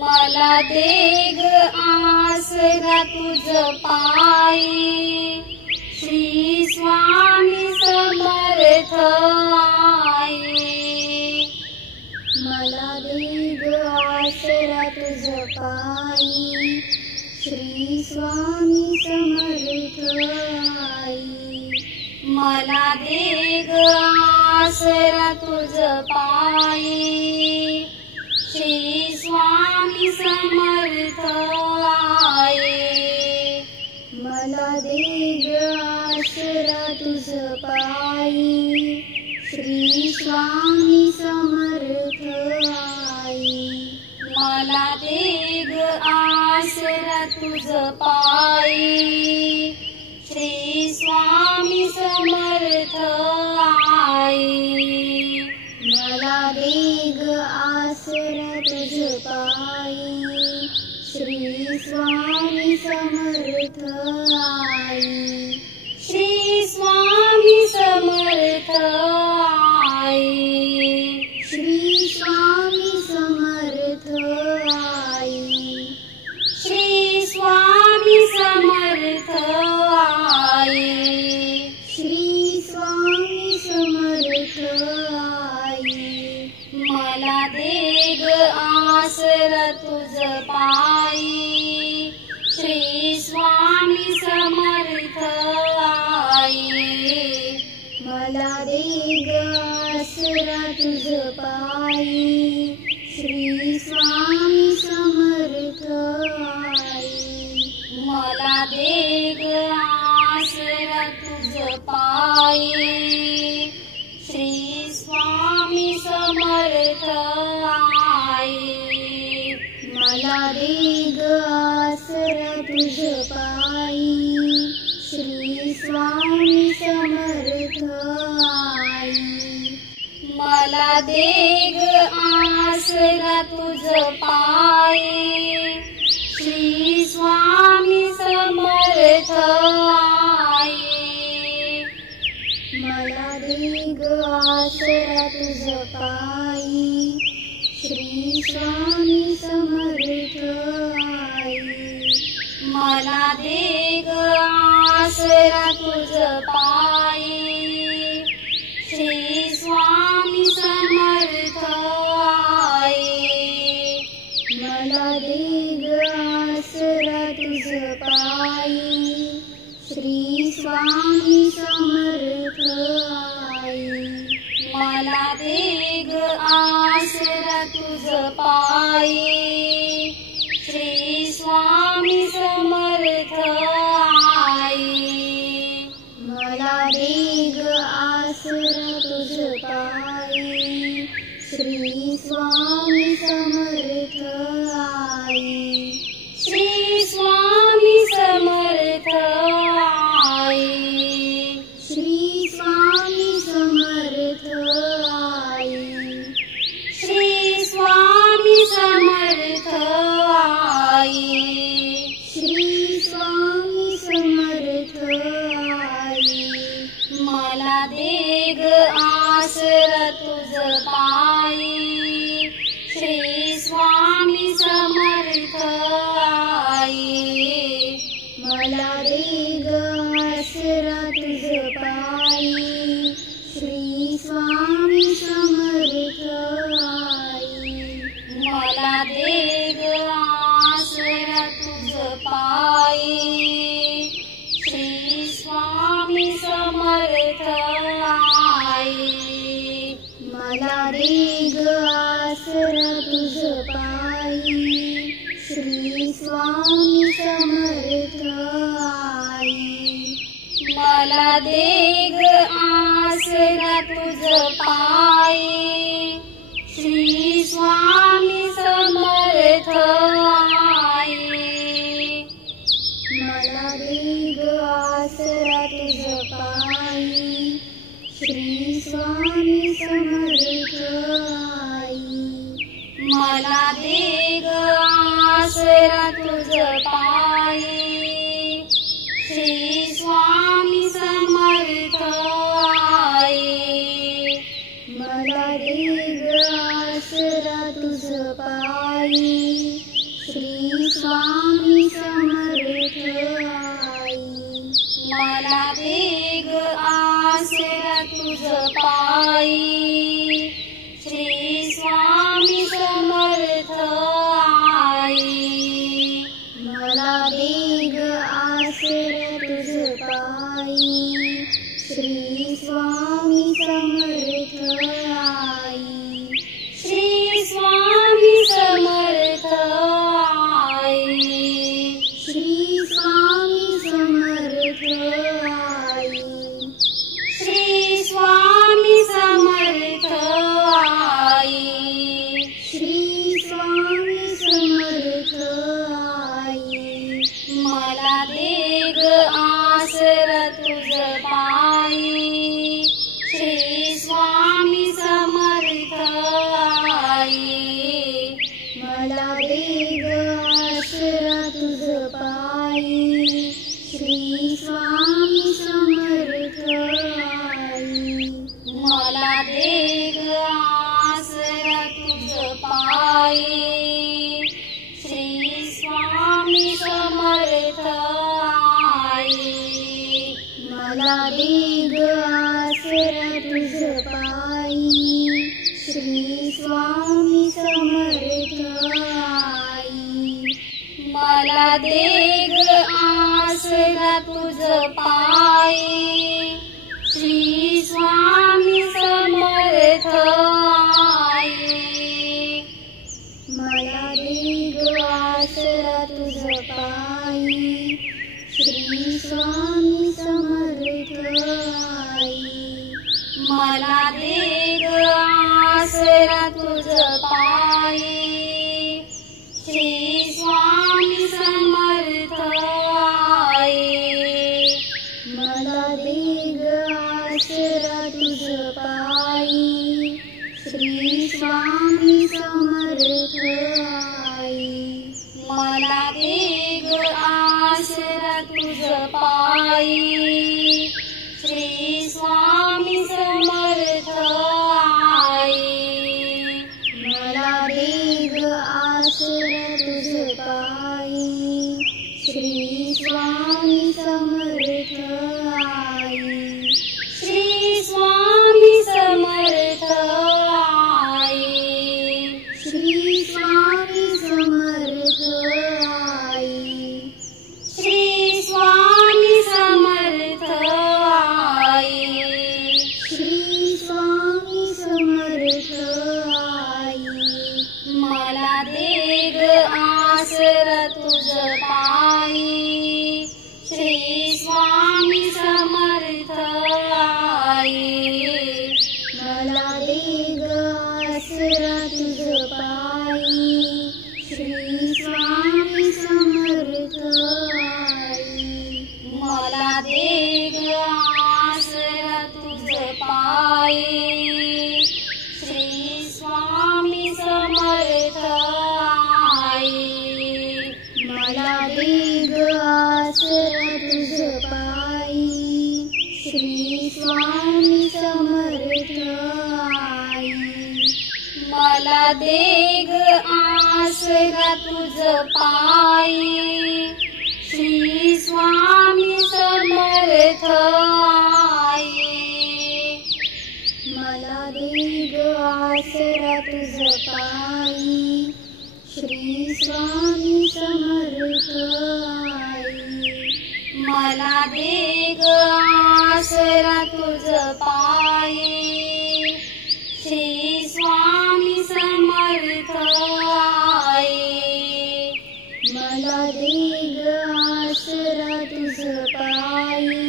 मला दे ग आसरा तुझ पायी, श्री स्वामी समर्थ आई। मला दे ग आसरा तुझ पायी, श्री स्वामी समर्थ आई। मला दे ग आसरा तुझ पायी, श्री स्वामी समर्थ आई। मला दे ग आसरा तुझ पायी, श्री स्वामी समर्थ आई। मला दे ग आसरा तुझ पायी, श्री स्वामी समर्थ आई। मला दे ग आसरा तुझ पायी, श्री स्वामी समर्थ आई। श्री स्वामी समर्थ आई। श्री स्वामी समर्थ आई। श्री स्वामी समर्थ आई। श्री स्वामी समर्थ आई। मला दे ग आसरा तुझ पायी, श्री स्वामी समर्थ आई। मला दे ग आसरा तुझ पायी, श्री स्वामी समर्थ आई। मला दे ग आसरा तुझ पायी, श्री स्वामी समर्थ आई। मला दे ग आसरा तुझ पायी, श्री स्वामी समर्थ आई। मला दे ग आसरा तुझ पायी, श्री स्वामी समर्थ आई। मला दे ग आसरा तुझ पायी, श्री स्वामी समर्थ आई। मला दे ग आसरा तुझ पायी, श्री स्वामी समर्थ आई। मला दे ग आसरा तुझ पायी, श्री स्वामी समर्थ आई। मला दे ग आसरा तुझ पायी, श्री स्वामी समर्थ आई। मला दे ग आसरा तुझ पायी, श्री स्वामी समर्थ आई। श्री स्वामी समर्थ आई। श्री स्वामी समर्थ आई। श्री स्वामी समर्थ आई। श्री स्वामी समर्थ आई। मला दे ग आसरा तुझ पायी, श्री स्वामी समर्थ आई। मला दे ग आसरा तुझ पायी, श्री स्वामी समर्थ आई। मला दे ग आसरा तुझ पायी, श्री स्वामी समर्थ आई। मला दे ग आसरा तुझ पायी, श्री स्वामी समर्थ आई। मला दे ग आसरा तुझ पायी, श्री स्वामी समर्थ आई। मला दे ग आसरा तुझ पायी, श्री स्वामी समर्थ आई। मला दे ग आसरा तुझ पायी, श्री स्वामी समर्थ आई। दे ग आसरा तुझ पायी, श्री स्वामी समर्थ आई. मला दे ग आसरा तुझ पायी, श्री स्वामी समर्थ आई. मला दे ग आसरा तुझ पायी, श्री स्वामी समर्थ आई. मला दे ग आसरा तुझ पायी, श्री स्वामी समर्थ आई. मला दे ग आसरा तुझ पायी, श्री स्वामी समर्थ आई. मला दे ग आसरा तुझ पायी, श्री स्वामी समर्थ आई. मला दे ग आसरा तुझ पायी, श्री स्वामी समर्थ आई. मला दे ग आसरा तुझ पायी, श्री स्वामी समर्थ आई. मला दे ग आसरा तुझ पायी, श्री स्वामी समर्थ आई. श्री स्वामी समर्थ आई. श्री स्वामी समर्थ आई. श्री स्वामी समर्थ आई. श्री स्वामी समर्थ आई. मला दे ग आसरा तुझ पायी, श्री स्वामी समर्थ आई. मला दे ग आसरा तुझ पायी, श्री स्वामी समर्थ आई. मला दे ग आसरा तुझ पायी, श्री स्वामी समर्थ आई. मला दे ग आसरा तुझ पायी, श्री स्वामी समर्थ आई. मला दे ग आसरा तुझ पायी, श्री स्वामी समर्थ आई. मला दे ग आसरा तुझ पायी, श्री स्वामी समर्थ आई. मला दे ग आसरा तुझ पायी, श्री स्वामी समर्थ आई. मला दे ग आसरा तुझ पायी,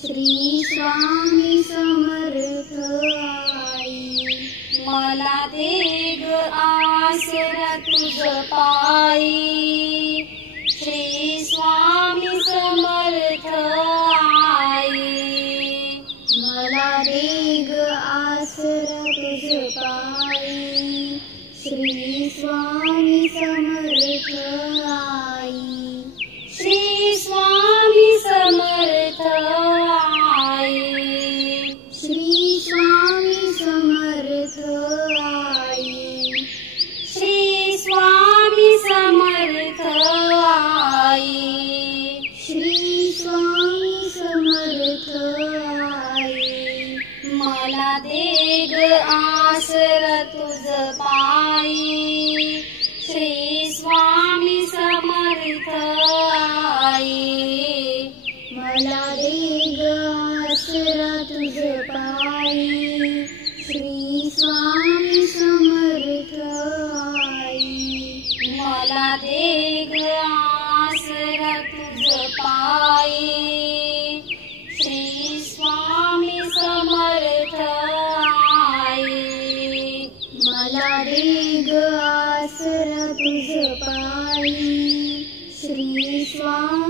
श्री स्वामी समर्थ आई. मला दे ग आसरा तुझ पायी, श्री स्वामी समर्थ आई. मला दे ग आसरा तुझ पायी, श्री स्वामी समर्थ आई. श्री स्वामी समर्थ आई. श्री स्वामी समर्थ आई. श्री स्वामी समर्थ आई. श्री स्वामी समर्थ आई. मला दे ग आसरा तुझ पायी, श्री स्वामी समर्थ आई. मला दे ग आसरा तुझ पायी, श्री स्वामी समर्थ आई. मला दे ग आसरा तुझ पायी, श्री स्वामी समर्थ आई. मला दे ग आसरा तुझ पायी, श्री स्वामी